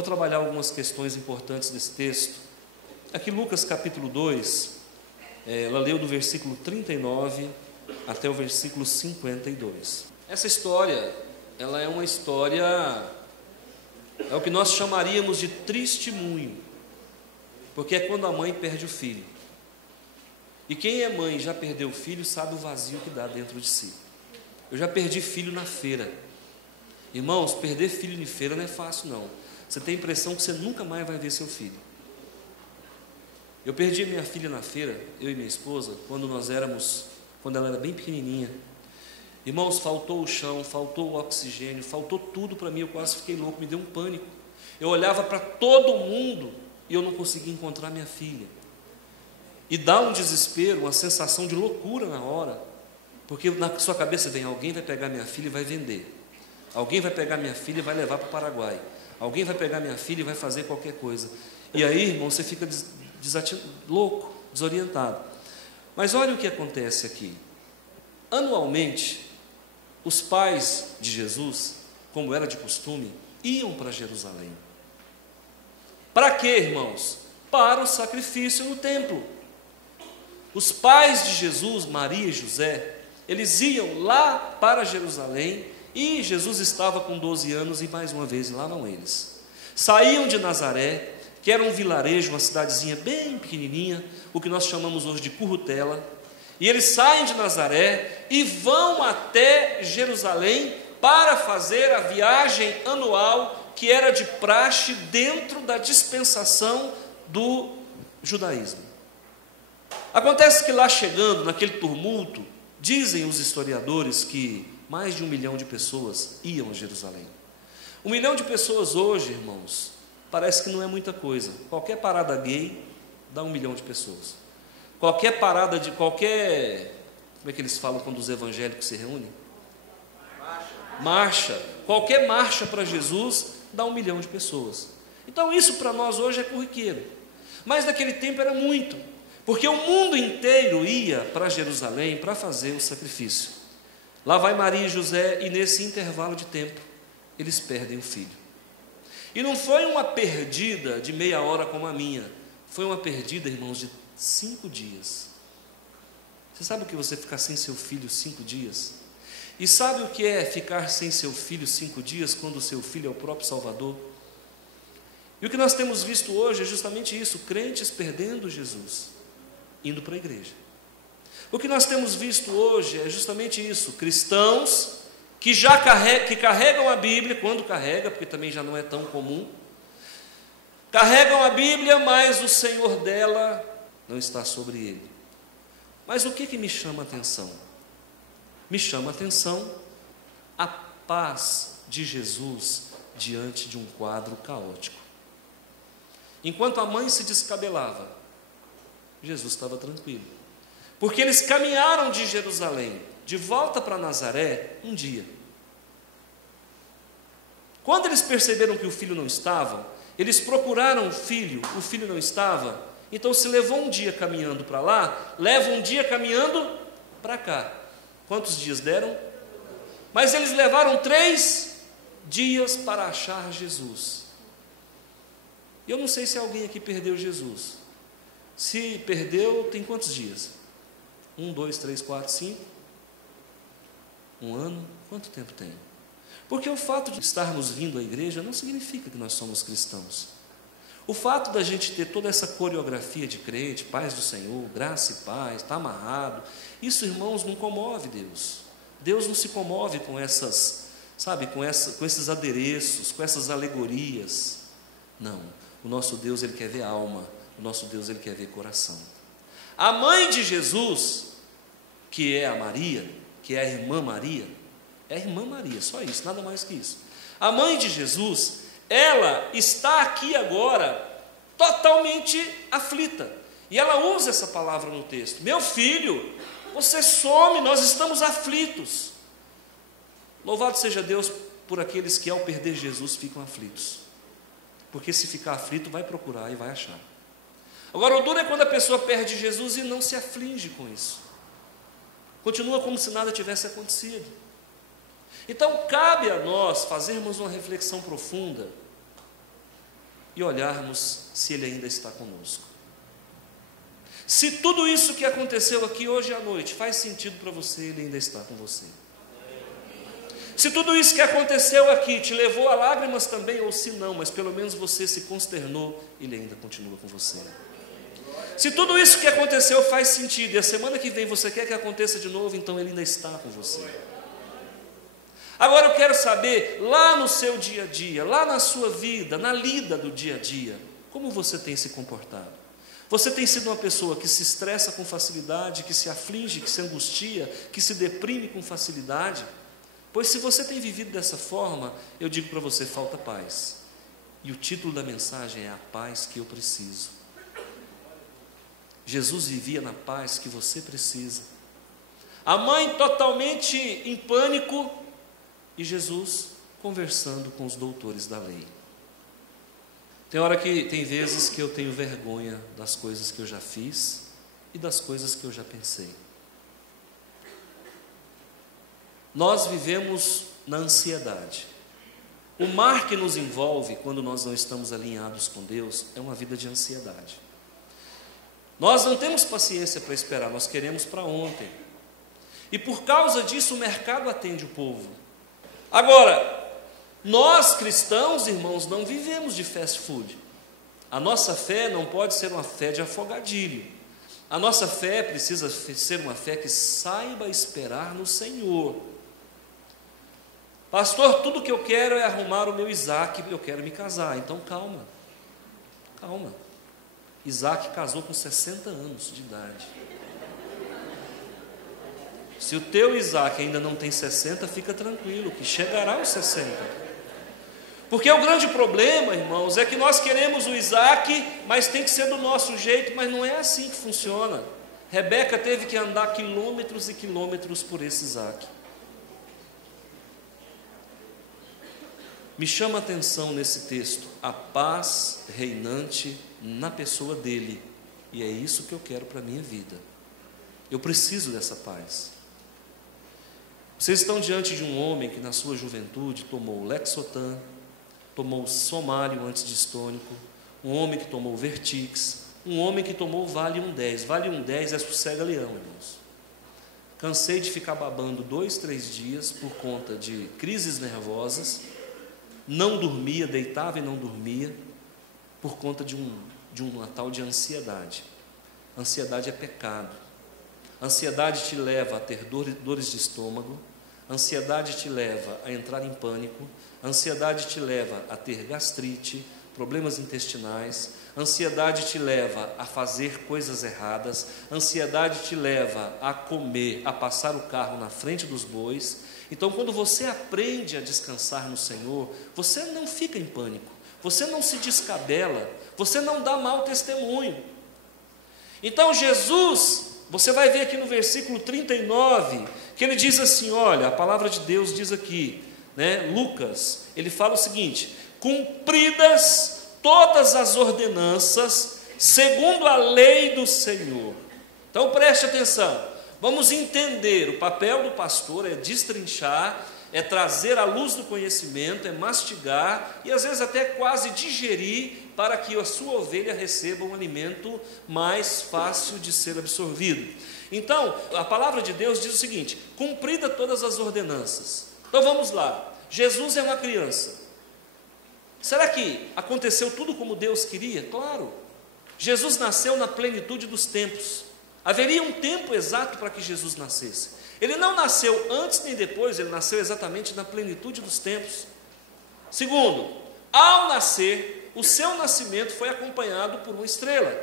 vou trabalhar algumas questões importantes desse texto. Aqui Lucas capítulo 2, ela leu do versículo 39 até o versículo 52. Essa história, ela é uma história, é o que nós chamaríamos de testemunho, porque é quando a mãe perde o filho. E quem é mãe e já perdeu o filho sabe o vazio que dá dentro de si. Eu já perdi filho na feira. Irmãos, perder filho em feira não é fácil não. Você tem a impressão que você nunca mais vai ver seu filho. Eu perdi minha filha na feira, eu e minha esposa, quando ela era bem pequenininha. Irmãos, faltou o chão, faltou o oxigênio, faltou tudo para mim, eu quase fiquei louco, me deu um pânico. Eu olhava para todo mundo e eu não conseguia encontrar minha filha. E dá um desespero, uma sensação de loucura na hora, porque na sua cabeça vem: alguém vai pegar minha filha e vai vender, alguém vai pegar minha filha e vai levar para o Paraguai, alguém vai pegar minha filha e vai fazer qualquer coisa. E aí, irmão, você fica louco, desorientado. Mas olha o que acontece aqui. Anualmente, os pais de Jesus, como era de costume, iam para Jerusalém. Para quê, irmãos? Para o sacrifício no templo. Os pais de Jesus, Maria e José, eles iam lá para Jerusalém, e Jesus estava com 12 anos, e mais uma vez lá vão eles. Saíam de Nazaré, que era um vilarejo, uma cidadezinha bem pequenininha, o que nós chamamos hoje de Currutela, e eles saem de Nazaré e vão até Jerusalém para fazer a viagem anual que era de praxe dentro da dispensação do judaísmo. Acontece que lá chegando, naquele tumulto, dizem os historiadores que mais de 1 milhão de pessoas iam a Jerusalém. 1 milhão de pessoas hoje, irmãos, parece que não é muita coisa. Qualquer parada gay dá 1 milhão de pessoas. Qualquer parada de qualquer... Como é que eles falam quando os evangélicos se reúnem? Marcha. Qualquer marcha para Jesus dá 1 milhão de pessoas. Então isso para nós hoje é corriqueiro. Mas naquele tempo era muito. Porque o mundo inteiro ia para Jerusalém para fazer o sacrifício. Lá vai Maria e José, e nesse intervalo de tempo, eles perdem o filho. E não foi uma perdida de meia hora como a minha, foi uma perdida, irmãos, de 5 dias. Você sabe o que é você ficar sem seu filho 5 dias? E sabe o que é ficar sem seu filho 5 dias, quando o seu filho é o próprio Salvador? E o que nós temos visto hoje é justamente isso: crentes perdendo Jesus, indo para a igreja. O que nós temos visto hoje é justamente isso: cristãos que carregam a Bíblia, quando carrega, porque também já não é tão comum, carregam a Bíblia, mas o Senhor dela não está sobre ele. Mas o que me chama a atenção? Me chama a atenção a paz de Jesus diante de um quadro caótico. Enquanto a mãe se descabelava, Jesus estava tranquilo, porque eles caminharam de Jerusalém de volta para Nazaré um dia. Quando eles perceberam que o filho não estava, eles procuraram o filho não estava, então se levou um dia caminhando para lá, leva um dia caminhando para cá. Quantos dias deram? Mas eles levaram 3 dias para achar Jesus. Eu não sei se alguém aqui perdeu Jesus. Se perdeu, tem quantos dias? 1, 2, 3, 4, 5? 1 ano? Quanto tempo tem? Porque o fato de estarmos vindo à igreja não significa que nós somos cristãos. O fato da gente ter toda essa coreografia de crente, paz do Senhor, graça e paz, está amarrado, isso, irmãos, não comove Deus. Deus não se comove com essas, sabe, com esses adereços, com essas alegorias. Não, o nosso Deus, Ele quer ver alma, o nosso Deus, Ele quer ver coração. A mãe de Jesus, que é a Maria, que é a irmã Maria, só isso, nada mais que isso. A mãe de Jesus, ela está aqui agora totalmente aflita, e ela usa essa palavra no texto: meu filho, você some, nós estamos aflitos. Louvado seja Deus por aqueles que ao perder Jesus ficam aflitos, porque se ficar aflito vai procurar e vai achar. Agora o duro é quando a pessoa perde Jesus e não se aflige com isso, continua como se nada tivesse acontecido. Então cabe a nós fazermos uma reflexão profunda e olharmos se Ele ainda está conosco. Se tudo isso que aconteceu aqui hoje à noite faz sentido para você, Ele ainda está com você. Se tudo isso que aconteceu aqui te levou a lágrimas também, ou se não, mas pelo menos você se consternou, Ele ainda continua com você. Se tudo isso que aconteceu faz sentido, e a semana que vem você quer que aconteça de novo, então Ele ainda está com você. Agora eu quero saber, lá no seu dia a dia, lá na sua vida, na lida do dia a dia, como você tem se comportado? Você tem sido uma pessoa que se estressa com facilidade, que se aflige, que se angustia, que se deprime com facilidade? Pois se você tem vivido dessa forma, eu digo para você, falta paz. E o título da mensagem é a paz que eu preciso. Jesus vivia na paz que você precisa. A mãe totalmente em pânico e Jesus conversando com os doutores da lei. Tem vezes que eu tenho vergonha das coisas que eu já fiz e das coisas que eu já pensei. Nós vivemos na ansiedade. O mar que nos envolve quando nós não estamos alinhados com Deus é uma vida de ansiedade. Nós não temos paciência para esperar, nós queremos para ontem. E por causa disso o mercado atende o povo. Agora, nós cristãos, irmãos, não vivemos de fast food. A nossa fé não pode ser uma fé de afogadilho. A nossa fé precisa ser uma fé que saiba esperar no Senhor. Pastor, tudo que eu quero é arrumar o meu Isaac, eu quero me casar. Então calma. Isaac casou com 60 anos de idade. Se o teu Isaac ainda não tem 60, fica tranquilo, que chegará aos 60. Porque o grande problema, irmãos, é que nós queremos o Isaac, mas tem que ser do nosso jeito, mas não é assim que funciona. Rebeca teve que andar quilômetros e quilômetros por esse Isaac. Me chama a atenção nesse texto, a paz reinante na pessoa dele. E é isso que eu quero para a minha vida. Eu preciso dessa paz. Vocês estão diante de um homem que na sua juventude tomou Lexotan, tomou Somário antes de Estônico, um homem que tomou Vertix, um homem que tomou Valium 10. Valium 10 é sossega-leão, irmãos. Cansei de ficar babando 2, 3 dias por conta de crises nervosas, não dormia, deitava e não dormia, por conta de uma tal de ansiedade. Ansiedade é pecado. Ansiedade te leva a ter dores de estômago, ansiedade te leva a entrar em pânico, ansiedade te leva a ter gastrite, problemas intestinais, ansiedade te leva a fazer coisas erradas, ansiedade te leva a comer, a passar o carro na frente dos bois. Então, quando você aprende a descansar no Senhor, você não fica em pânico, você não se descabela, você não dá mau testemunho. Então, Jesus, você vai ver aqui no versículo 39, que ele diz assim, olha, a palavra de Deus diz aqui, Lucas, ele fala o seguinte: cumpridas todas as ordenanças segundo a lei do Senhor. Então preste atenção, vamos entender, o papel do pastor é destrinchar, é trazer a luz do conhecimento, é mastigar e às vezes até quase digerir para que a sua ovelha receba um alimento mais fácil de ser absorvido. Então, a palavra de Deus diz o seguinte: cumprida todas as ordenanças. Então vamos lá, Jesus é uma criança. Será que aconteceu tudo como Deus queria? Claro. Jesus nasceu na plenitude dos tempos. Haveria um tempo exato para que Jesus nascesse. Ele não nasceu antes nem depois, ele nasceu exatamente na plenitude dos tempos. Segundo, ao nascer, o seu nascimento foi acompanhado por uma estrela.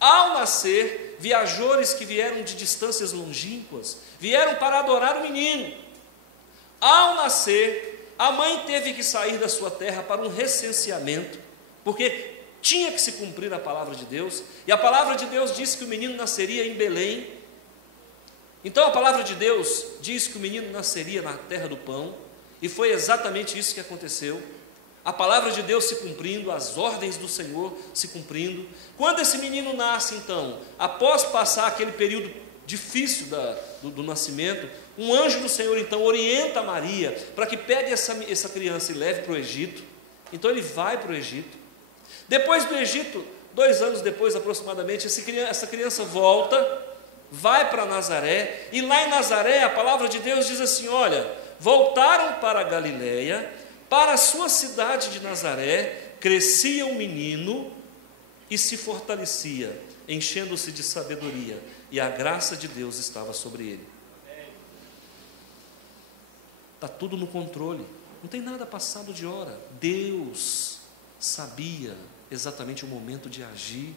Ao nascer, viajores que vieram de distâncias longínquas vieram para adorar o menino. Ao nascer, a mãe teve que sair da sua terra para um recenseamento, porque tinha que se cumprir a palavra de Deus, e a palavra de Deus disse que o menino nasceria em Belém. Então a palavra de Deus diz que o menino nasceria na terra do pão, e foi exatamente isso que aconteceu. A palavra de Deus se cumprindo, as ordens do Senhor se cumprindo. Quando esse menino nasce, então, após passar aquele período difícil do nascimento, um anjo do Senhor então orienta Maria para que pegue essa criança e leve para o Egito. Então ele vai para o Egito. Depois do Egito, 2 anos depois aproximadamente, essa criança volta, vai para Nazaré, e lá em Nazaré a palavra de Deus diz assim: olha, voltaram para a Galileia, para a sua cidade de Nazaré, crescia o menino e se fortalecia, enchendo-se de sabedoria, e a graça de Deus estava sobre ele. Está tudo no controle, não tem nada passado de hora. Deus sabia exatamente o momento de agir,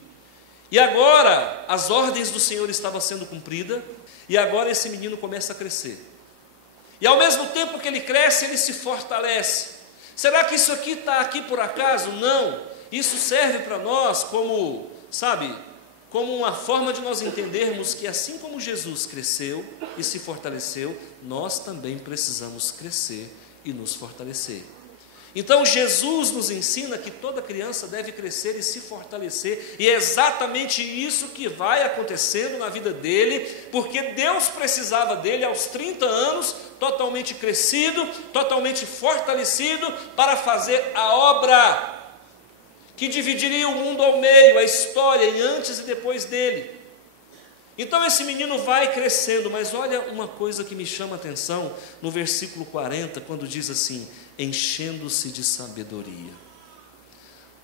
e agora as ordens do Senhor estavam sendo cumpridas, e agora esse menino começa a crescer, e ao mesmo tempo que ele cresce, ele se fortalece. Será que isso aqui está aqui por acaso? Não, isso serve para nós como, como uma forma de nós entendermos que assim como Jesus cresceu e se fortaleceu, nós também precisamos crescer e nos fortalecer. Então Jesus nos ensina que toda criança deve crescer e se fortalecer, e é exatamente isso que vai acontecendo na vida dele, porque Deus precisava dele aos 30 anos, totalmente crescido, totalmente fortalecido, para fazer a obra que dividiria o mundo ao meio, a história em antes e depois dele. Então esse menino vai crescendo, mas olha uma coisa que me chama a atenção no versículo 40, quando diz assim: enchendo-se de sabedoria.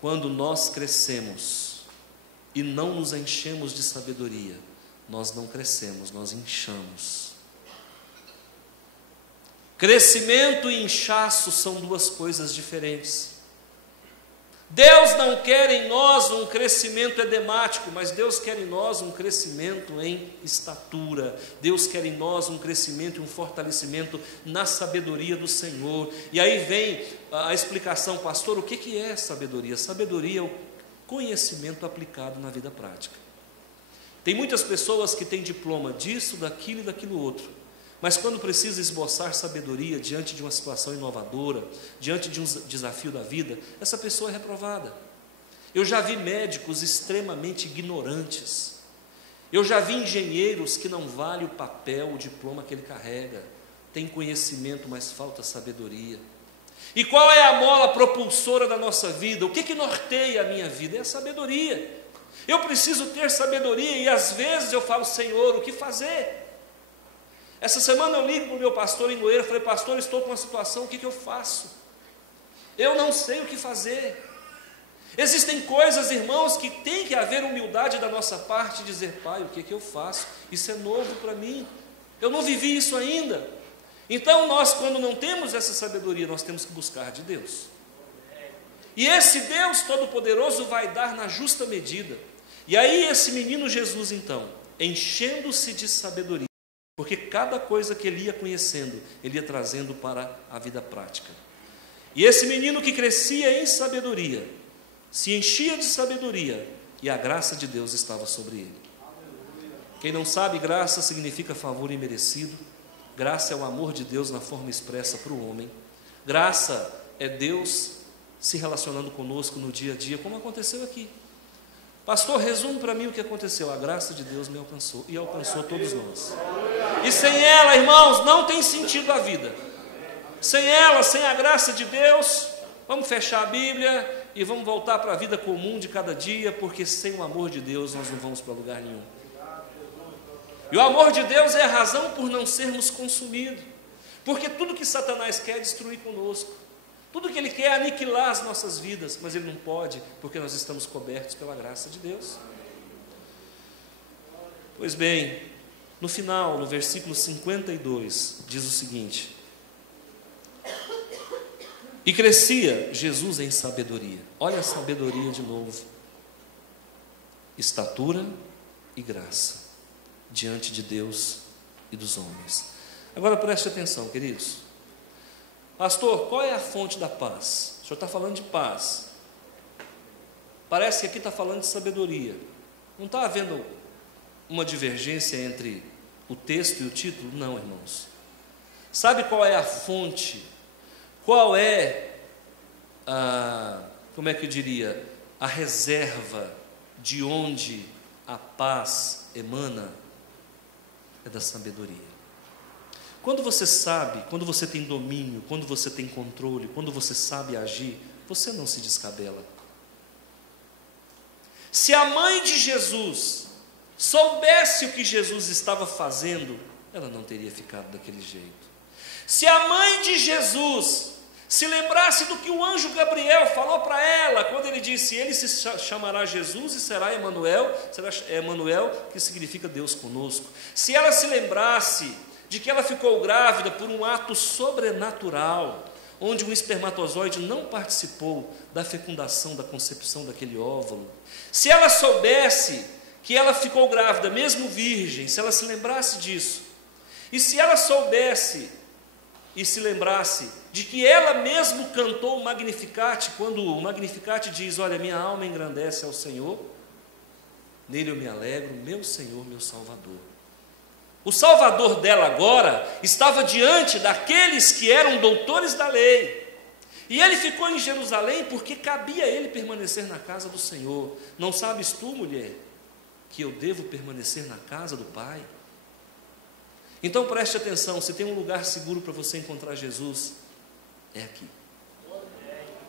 Quando nós crescemos e não nos enchemos de sabedoria, nós não crescemos, nós inchamos. Crescimento e inchaço são duas coisas diferentes. Deus não quer em nós um crescimento edemático, mas Deus quer em nós um crescimento em estatura. Deus quer em nós um crescimento e um fortalecimento na sabedoria do Senhor. E aí vem a explicação: pastor, o que é sabedoria? Sabedoria é o conhecimento aplicado na vida prática. Tem muitas pessoas que têm diploma disso, daquilo e daquilo outro, mas quando precisa esboçar sabedoria diante de uma situação inovadora, diante de um desafio da vida, essa pessoa é reprovada. Eu já vi médicos extremamente ignorantes. Eu já vi engenheiros que não vale o papel, o diploma que ele carrega. Tem conhecimento, mas falta sabedoria. E qual é a mola propulsora da nossa vida? O que norteia a minha vida? É a sabedoria. Eu preciso ter sabedoria, e às vezes eu falo: Senhor, o que fazer? Essa semana eu ligo para o meu pastor em Goiânia, falei: pastor, estou com uma situação, o que eu faço? Eu não sei o que fazer. Existem coisas, irmãos, que tem que haver humildade da nossa parte, dizer: pai, o que eu faço? Isso é novo para mim, eu não vivi isso ainda. Então nós, quando não temos essa sabedoria, nós temos que buscar de Deus. E esse Deus Todo-Poderoso vai dar na justa medida. E aí esse menino Jesus, então, enchendo-se de sabedoria, porque cada coisa que ele ia conhecendo, ele ia trazendo para a vida prática. E esse menino que crescia em sabedoria, se enchia de sabedoria, e a graça de Deus estava sobre ele. Quem não sabe, graça significa favor imerecido. Graça é o amor de Deus na forma expressa para o homem. Graça é Deus se relacionando conosco no dia a dia, como aconteceu aqui. Pastor, resume para mim o que aconteceu. A graça de Deus me alcançou e alcançou todos nós. E sem ela, irmãos, não tem sentido a vida. Sem ela, sem a graça de Deus, vamos fechar a Bíblia e vamos voltar para a vida comum de cada dia, porque sem o amor de Deus nós não vamos para lugar nenhum. E o amor de Deus é a razão por não sermos consumidos, porque tudo que Satanás quer é destruir conosco. Tudo que ele quer é aniquilar as nossas vidas, mas ele não pode, porque nós estamos cobertos pela graça de Deus. Pois bem, no final, no versículo 52, diz o seguinte: e crescia Jesus em sabedoria. Olha a sabedoria de novo. Estatura e graça diante de Deus e dos homens. Agora preste atenção, queridos. Pastor, qual é a fonte da paz? O senhor está falando de paz. Parece que aqui está falando de sabedoria. Não está havendo uma divergência entre o texto e o título? Não, irmãos. Sabe qual é a fonte? Qual é como é que eu diria, a reserva de onde a paz emana? É da sabedoria. Quando você sabe, quando você tem domínio, quando você tem controle, quando você sabe agir, você não se descabela. Se a mãe de Jesus soubesse o que Jesus estava fazendo, ela não teria ficado daquele jeito. Se a mãe de Jesus se lembrasse do que o anjo Gabriel falou para ela, quando ele disse: ele se chamará Jesus e será Emanuel que significa Deus conosco. Se ela se lembrasse de que ela ficou grávida por um ato sobrenatural, onde um espermatozoide não participou da fecundação, da concepção daquele óvulo. Se ela soubesse que ela ficou grávida, mesmo virgem, se ela se lembrasse disso, e se ela soubesse e se lembrasse de que ela mesmo cantou o Magnificat, quando o Magnificat diz: olha, minha alma engrandece ao Senhor, nele eu me alegro, meu Senhor, meu Salvador. O Salvador dela agora estava diante daqueles que eram doutores da lei. E ele ficou em Jerusalém porque cabia a ele permanecer na casa do Senhor. Não sabes tu, mulher, que eu devo permanecer na casa do Pai? Então preste atenção, se tem um lugar seguro para você encontrar Jesus, é aqui.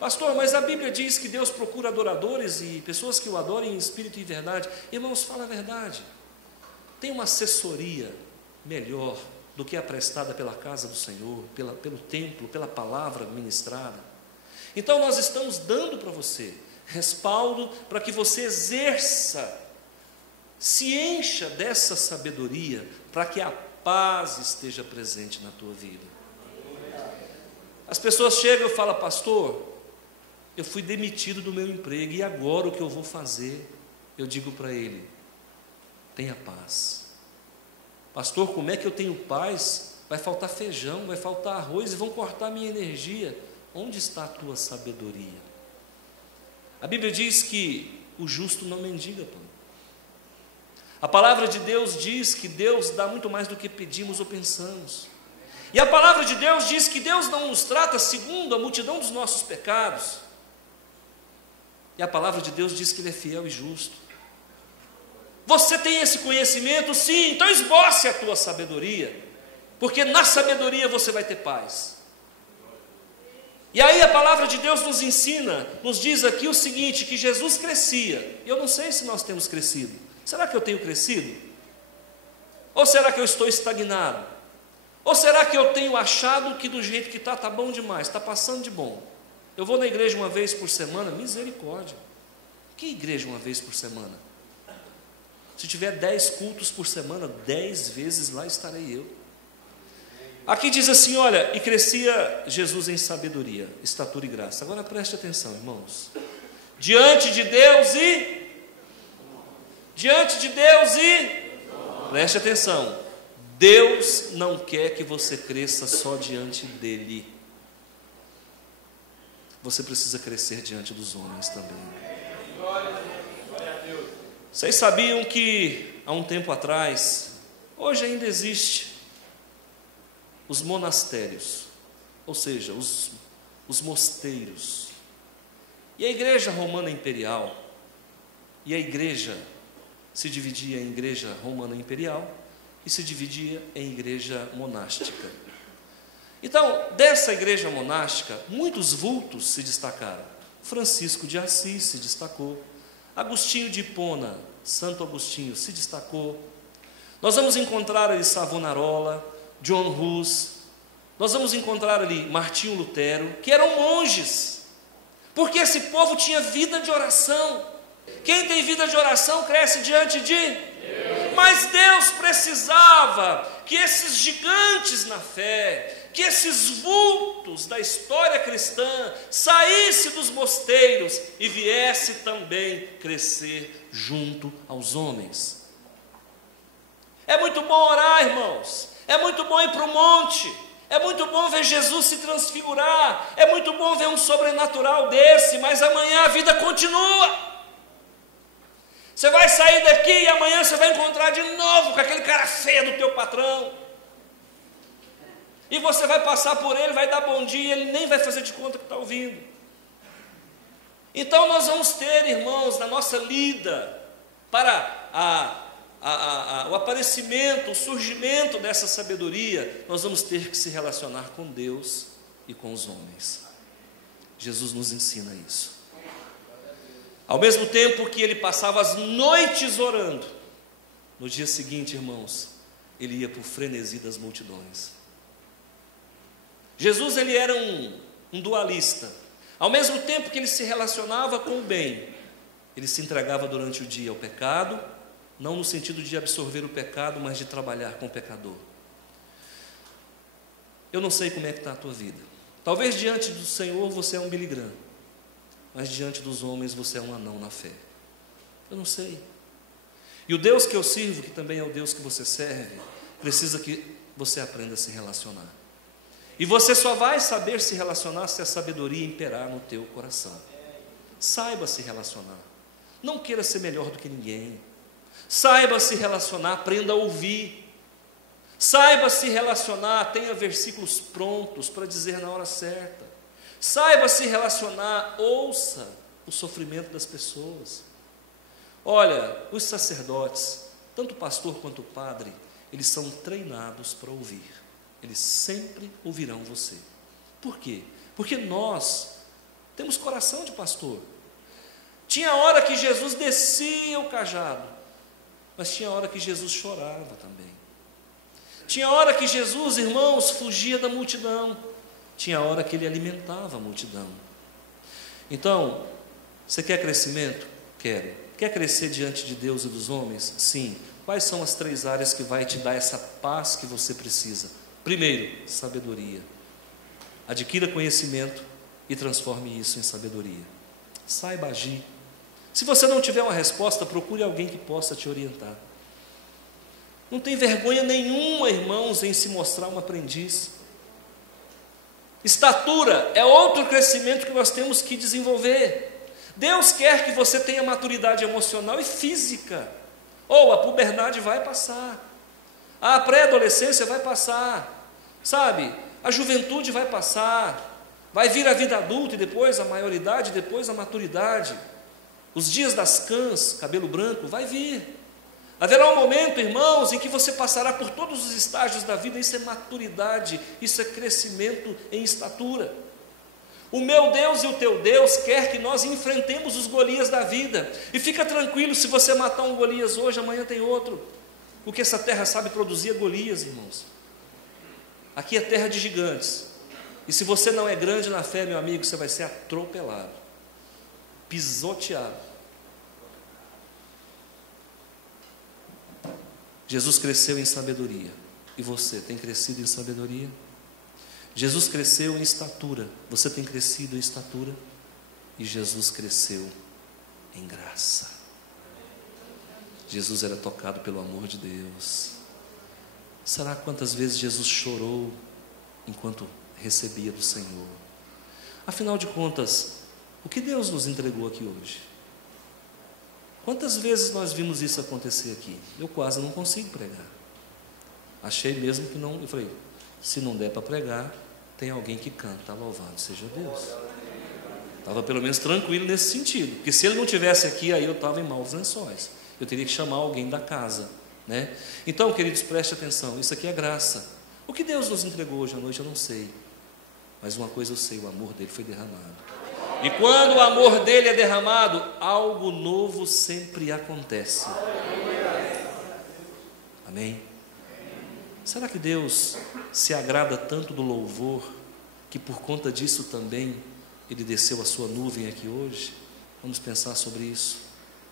Pastor, mas a Bíblia diz que Deus procura adoradores e pessoas que o adorem em espírito e verdade. Irmãos, fala a verdade. Tem uma assessoria melhor do que a prestada pela casa do Senhor, pelo templo, pela palavra ministrada. Então nós estamos dando para você respaldo para que você exerça, se encha dessa sabedoria, para que a paz esteja presente na tua vida. As pessoas chegam e falam: pastor, eu fui demitido do meu emprego, e agora o que eu vou fazer? Eu digo para ele: tenha paz. Pastor, como é que eu tenho paz? Vai faltar feijão, vai faltar arroz e vão cortar minha energia. Onde está a tua sabedoria? A Bíblia diz que o justo não mendiga pão. A palavra de Deus diz que Deus dá muito mais do que pedimos ou pensamos. E a palavra de Deus diz que Deus não nos trata segundo a multidão dos nossos pecados. E a palavra de Deus diz que Ele é fiel e justo. Você tem esse conhecimento? Sim, então esboce a tua sabedoria, porque na sabedoria você vai ter paz. E aí a palavra de Deus nos ensina, nos diz aqui o seguinte, que Jesus crescia. Eu não sei se nós temos crescido. Será que eu tenho crescido? Ou será que eu estou estagnado? Ou será que eu tenho achado que do jeito que está bom demais, está passando de bom? Eu vou na igreja uma vez por semana, misericórdia. Que igreja uma vez por semana? Se tiver 10 cultos por semana, 10 vezes lá estarei eu. Aqui diz assim, olha, e crescia Jesus em sabedoria, estatura e graça. Agora preste atenção, irmãos. Diante de Deus preste atenção. Deus não quer que você cresça só diante dele. Você precisa crescer diante dos homens também. Vocês sabiam que há um tempo atrás, hoje ainda existe, os monastérios, ou seja, os mosteiros, e a igreja romana imperial, e a igreja se dividia em igreja romana imperial e se dividia em igreja monástica. Então, dessa igreja monástica, muitos vultos se destacaram. Francisco de Assis se destacou, Agostinho de Hipona, Santo Agostinho se destacou. Nós vamos encontrar ali Savonarola, John Hus, nós vamos encontrar ali Martinho Lutero, que eram monges, porque esse povo tinha vida de oração. Quem tem vida de oração cresce diante de Deus. Mas Deus precisava que esses gigantes na fé, que esses vultos da história cristã saísse dos mosteiros e viesse também crescer junto aos homens. É muito bom orar, irmãos. É muito bom ir para o monte. É muito bom ver Jesus se transfigurar. É muito bom ver um sobrenatural desse, mas amanhã a vida continua. Você vai sair daqui e amanhã você vai encontrar de novo com aquele cara feio do teu patrão. E você vai passar por ele, vai dar bom dia, e ele nem vai fazer de conta que está ouvindo. Então nós vamos ter, irmãos, na nossa lida, para o aparecimento, o surgimento dessa sabedoria, nós vamos ter que se relacionar com Deus e com os homens. Jesus nos ensina isso. Ao mesmo tempo que ele passava as noites orando, no dia seguinte, irmãos, ele ia para o frenesi das multidões. Jesus, ele era um dualista. Ao mesmo tempo que ele se relacionava com o bem, ele se entregava durante o dia ao pecado, não no sentido de absorver o pecado, mas de trabalhar com o pecador. Eu não sei como é que está a tua vida. Talvez diante do Senhor você é um Billy Graham, mas diante dos homens você é um anão na fé. Eu não sei. E o Deus que eu sirvo, que também é o Deus que você serve, precisa que você aprenda a se relacionar. E você só vai saber se relacionar se a sabedoria imperar no teu coração. Saiba se relacionar. Não queira ser melhor do que ninguém. Saiba se relacionar, aprenda a ouvir. Saiba se relacionar, tenha versículos prontos para dizer na hora certa. Saiba se relacionar, ouça o sofrimento das pessoas. Olha, os sacerdotes, tanto o pastor quanto o padre, eles são treinados para ouvir. Eles sempre ouvirão você. Por quê? Porque nós temos coração de pastor. Tinha hora que Jesus descia o cajado, mas tinha hora que Jesus chorava também. Tinha hora que Jesus, irmãos, fugia da multidão. Tinha hora que ele alimentava a multidão. Então, você quer crescimento? Quero. Quer crescer diante de Deus e dos homens? Sim. Quais são as 3 áreas que vai te dar essa paz que você precisa? Primeiro, sabedoria. Adquira conhecimento e transforme isso em sabedoria. Saiba agir. Se você não tiver uma resposta, procure alguém que possa te orientar. Não tem vergonha nenhuma, irmãos, em se mostrar um aprendiz. Estatura é outro crescimento que nós temos que desenvolver. Deus quer que você tenha maturidade emocional e física. A puberdade vai passar. A pré-adolescência vai passar. Sabe? A juventude vai passar. Vai vir a vida adulta e depois a maioridade, depois a maturidade. Os dias das cãs, cabelo branco, vai vir. Haverá um momento, irmãos, em que você passará por todos os estágios da vida. Isso é maturidade, isso é crescimento em estatura. O meu Deus e o teu Deus quer que nós enfrentemos os Golias da vida. E fica tranquilo, se você matar um Golias hoje, amanhã tem outro. Porque essa terra sabe produzir Golias, irmãos. Aqui é terra de gigantes. E se você não é grande na fé, meu amigo, você vai ser atropelado, pisoteado. Jesus cresceu em sabedoria. E você tem crescido em sabedoria? Jesus cresceu em estatura. Você tem crescido em estatura? E Jesus cresceu em graça. Jesus era tocado pelo amor de Deus. Será quantas vezes Jesus chorou enquanto recebia do Senhor? Afinal de contas, o que Deus nos entregou aqui hoje? Quantas vezes nós vimos isso acontecer aqui? Eu quase não consigo pregar. Achei mesmo que não. Eu falei, se não der para pregar, tem alguém que canta, louvado seja Deus. Estava pelo menos tranquilo nesse sentido, porque se ele não tivesse aqui, aí eu estava em maus lençóis. Eu teria que chamar alguém da casa, né? Então, queridos, preste atenção, isso aqui é graça. O que Deus nos entregou hoje à noite eu não sei, mas uma coisa eu sei, o amor dele foi derramado. E quando o amor dele é derramado, algo novo sempre acontece. Amém? Será que Deus se agrada tanto do louvor, que por conta disso também Ele desceu a sua nuvem aqui hoje? Vamos pensar sobre isso.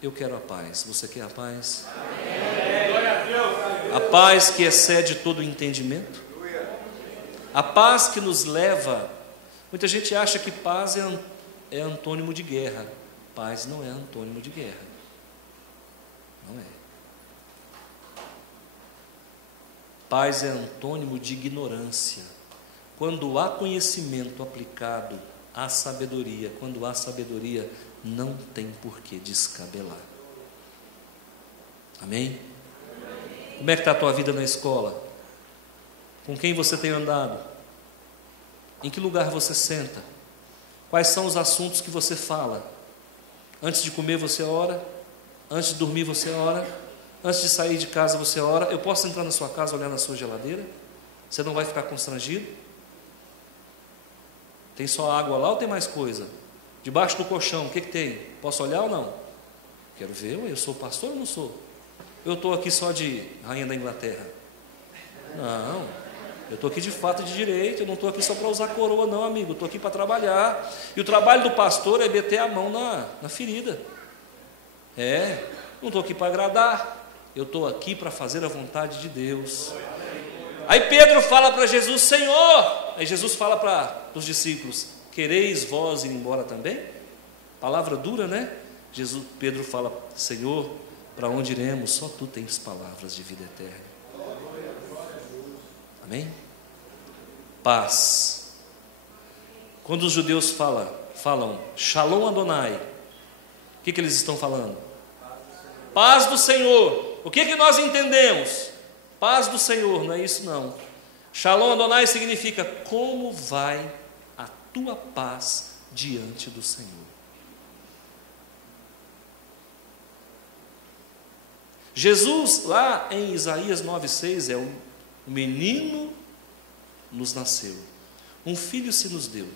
Eu quero a paz. Você quer a paz? A paz que excede todo o entendimento. A paz que nos leva. Muita gente acha que paz é antônimo de guerra. Paz não é antônimo de guerra. Não é. Paz é antônimo de ignorância. Quando há conhecimento aplicado à sabedoria, quando há sabedoria, não tem por que descabelar. Amém? Como é que está a tua vida na escola? Com quem você tem andado? Em que lugar você senta? Quais são os assuntos que você fala? Antes de comer você ora? Antes de dormir você ora? Antes de sair de casa você ora? Eu posso entrar na sua casa, olhar na sua geladeira? Você não vai ficar constrangido? Tem só água lá ou tem mais coisa? Debaixo do colchão, o que tem? Posso olhar ou não? Quero ver, eu sou pastor ou não sou? Eu estou aqui só de rainha da Inglaterra? Não, eu estou aqui de fato de direito, eu não estou aqui só para usar coroa não, amigo, eu estou aqui para trabalhar. E o trabalho do pastor é meter a mão na ferida. Não estou aqui para agradar, eu estou aqui para fazer a vontade de Deus. Aí Pedro fala para Jesus, Senhor, aí Jesus fala para os discípulos, quereis vós ir embora também? Palavra dura, né? Pedro fala, Senhor, para onde iremos? Só tu tens palavras de vida eterna. Amém? Paz. Quando os judeus falam Shalom Adonai, o que eles estão falando? Paz do Senhor. O que nós entendemos? Paz do Senhor, não é isso não. Shalom Adonai significa como vai a tua paz diante do Senhor. Jesus, lá em Isaías 9,6, o menino nos nasceu, um filho se nos deu,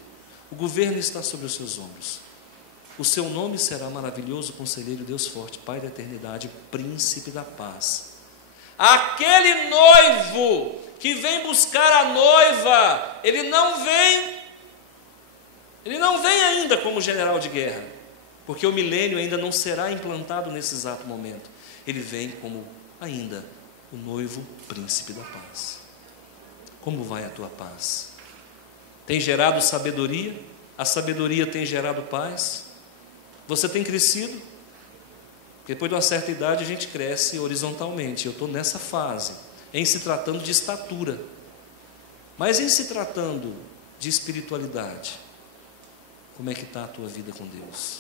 o governo está sobre os seus ombros, o seu nome será maravilhoso, conselheiro, Deus forte, Pai da eternidade, príncipe da paz. Aquele noivo que vem buscar a noiva, ele não vem ainda como general de guerra, porque o milênio ainda não será implantado nesse exato momento. Ele vem como ainda o noivo príncipe da paz. Como vai a tua paz? Tem gerado sabedoria? A sabedoria tem gerado paz? Você tem crescido? Porque depois de uma certa idade a gente cresce horizontalmente. Eu estou nessa fase, em se tratando de estatura. Mas em se tratando de espiritualidade, como é que está a tua vida com Deus?